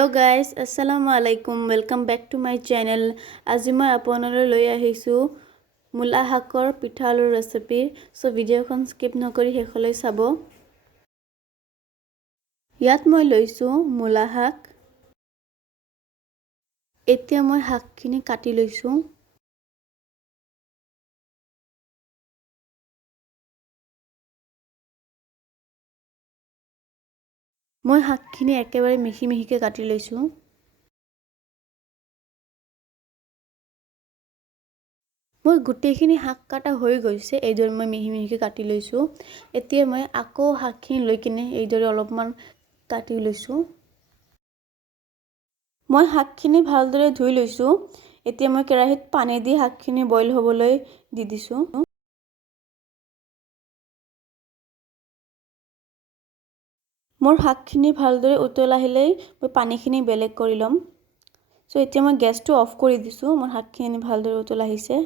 Hello guys अस्सलामु आलाइकुम welcome back to my channel. आज मैं आपनলৈ লৈ আহিছো মূলা শাকৰ পিঠা আলুৰ ৰেচিপি। সো ভিডিওখন স্কিপ নকৰি শেষলৈ চাব। ইয়াত মই লৈছো মূলা শাক। এতিয়া মই শাকখিনি কাটি লৈছো। মই শাকখিনি একেবাৰে মিহি মিহিকে কাটি লৈছো। মই গুটেখিনি শাক কাটা হৈ গৈছে এইদৰে মই মিহি মিহিকে কাটি লৈছো। এতিয়া মই আকৌ শাকখিনি লৈ কিনে এইদৰে অলপমান কাটি লৈছো। মই শাকখিনি ভালদৰে ধুই লৈছো। এতিয়া মই কেৰাহীত পানী দি শাকখিনি বইল হ'বলৈ দি দিছো। মোৰ শাকখিনি ভালদৰে উতল আহিলেই মই পানীখিনি বেলেগ কৰি লম। সো এতিয়া মই গেছটো অফ কৰি দিছো। মোৰ শাকখিনি ভালদৰে উতল আহিছে।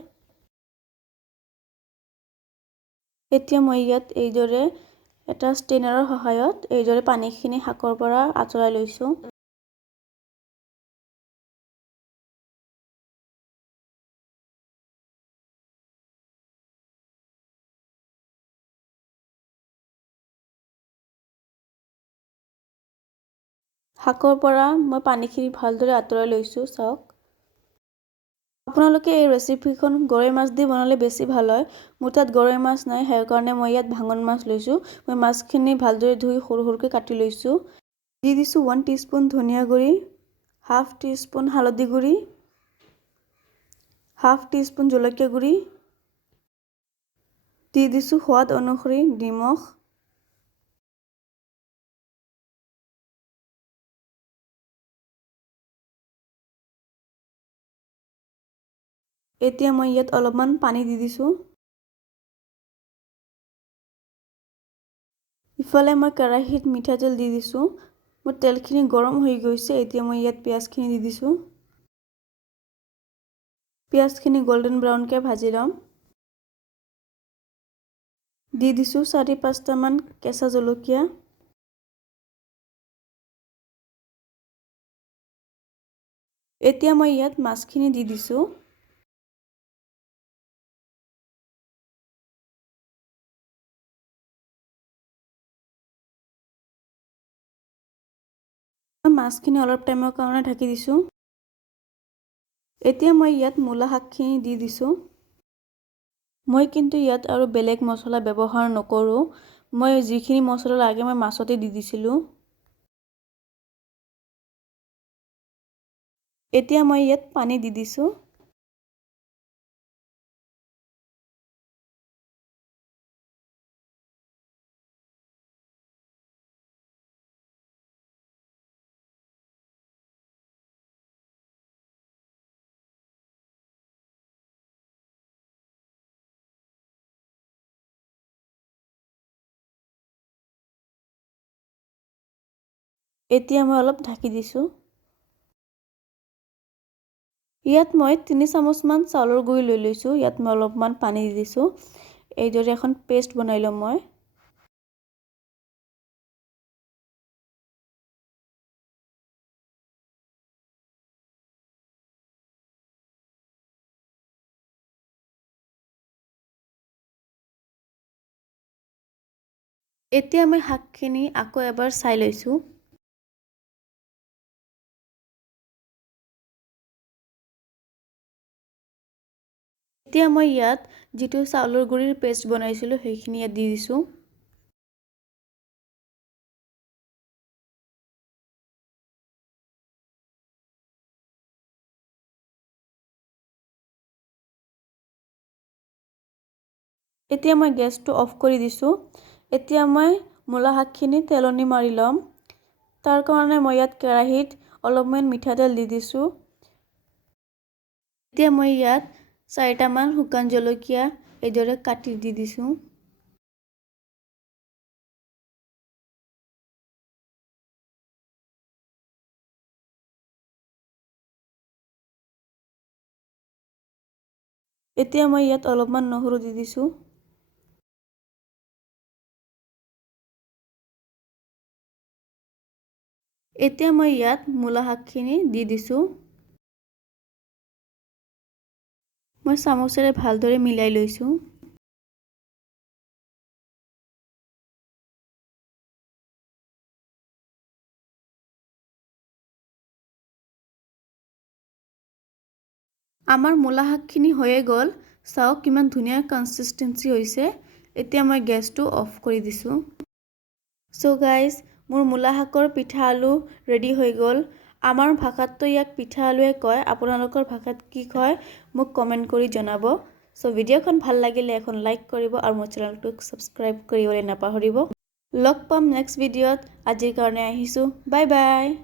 এতিয়া মই ইয়াত এইদৰে এটা ষ্টেনাৰৰ সহায়ত এইদৰে পানীখিনি শাকৰ পৰা আঁতৰাই লৈছো। শাকৰ পৰা মই পানীখিনি ভালদৰে আঁতৰাই লৈছো চাওক। আপোনালোকে এই ৰেচিপিখন গৰৈ মাছ দি বনালে বেছি ভাল হয়। মোৰ তাত গৰৈ মাছ নাই, সেই কাৰণে মই ইয়াত ভাঙন মাছ লৈছো। মই মাছখিনি ভালদৰে ধুই সৰু সৰুকৈ কাটি লৈছো। দি দিছো 1 টিস্পুন ধনিয়া গুড়ি, হাফ টিস্পুন হালধি গুড়ি, হাফ টিস্পুন জলকীয়া গুড়ি, দি দিছো সোৱাদ অনুসৰি নিমখ, এতিয়া মই ইয়াত অলপমান পানী দি দিছো। ইফালে মই কেৰাহীত মিঠাতেল দি দিছো। মোৰ তেলখিনি গৰম হৈ গৈছে। এতিয়া মই ইয়াত পিয়াজখিনি দি দিছো। পিয়াজখিনি গোল্ডেন ব্ৰাউনকৈ ভাজি লম। দি দিছো 4-5টা মান কেঁচা জলকীয়া। এতিয়া মই ইয়াত মাছখিনি দি দিছো। মাছখিনি অলপ টাইমৰ কাৰণে ঢাকি দিছো। এতিয়া মই ইয়াত মূলা শাকখিনি দি দিছো। মই কিন্তু ইয়াত আৰু বেলেগ মছলা ব্যৱহাৰ নকৰো। মই যিখিনি মছলা লাগে মই মাছতে দি দিছিলো। এতিয়া মই ইয়াত পানী দি দিছো। এতিয়া মই অলপ ঢাকি দিছো। ইয়াত মই 3 চামুচ মান চাউলৰ গুড়ি লৈ লৈছো। ইয়াত মই অলপমান পানী দি দিছো। এইদৰে এখন পেষ্ট বনাই লম মই। এতিয়া মই শাকখিনি আকৌ এবাৰ চাই লৈছো। এতিয়া মই ইয়াত যিটো চাউলৰ গুড়িৰ পেষ্ট বনাইছিলো সেইখিনি ইয়াত দি দিছো। এতিয়া মই গেছটো অফ কৰি দিছো। এতিয়া মই মূলা শাকখিনি তেলনি মাৰি লম। তাৰ কাৰণে মই ইয়াত কেৰাহীত অলপমান মিঠাতেল দি দিছো। এতিয়া মই ইয়াত 4টা মান শুকান জলকীয়া এইদৰে কাটি দি দিছো। এতিয়া মই ইয়াত অলপমান নহৰু দি দিছো। এতিয়া মই ইয়াত মূলা শাকখিনি দি দিছোঁ। মই চামুচেৰে ভালদৰে মিলাই লৈছোঁ। আমাৰ মূলা শাকখিনি হৈয়ে গ'ল। চাওক কিমান ধুনীয়া কনসিস্টেন্সি হৈছে। এতিয়া মই গেছটো অফ কৰি দিছোঁ। সো গাইজ, মোৰ মূলা শাকৰ পিঠা আলু ৰেডি হৈ গ'ল। আমাৰ ভাষাততো ইয়াক পিঠা আলুৱে কয়। আপোনালোকৰ ভাষাত কি কয় মোক কমেন্ট কৰি জনাব। সো ভিডিঅ'খন ভাল লাগিলে এখন লাইক কৰিব আৰু মোৰ চেনেলটোক সাবস্ক্ৰাইব কৰিবলৈ নাপাহৰিব। লগ পাম নেক্সট ভিডিঅ'ত। আজিৰ কাৰণে আহিছোঁ। Bye bye.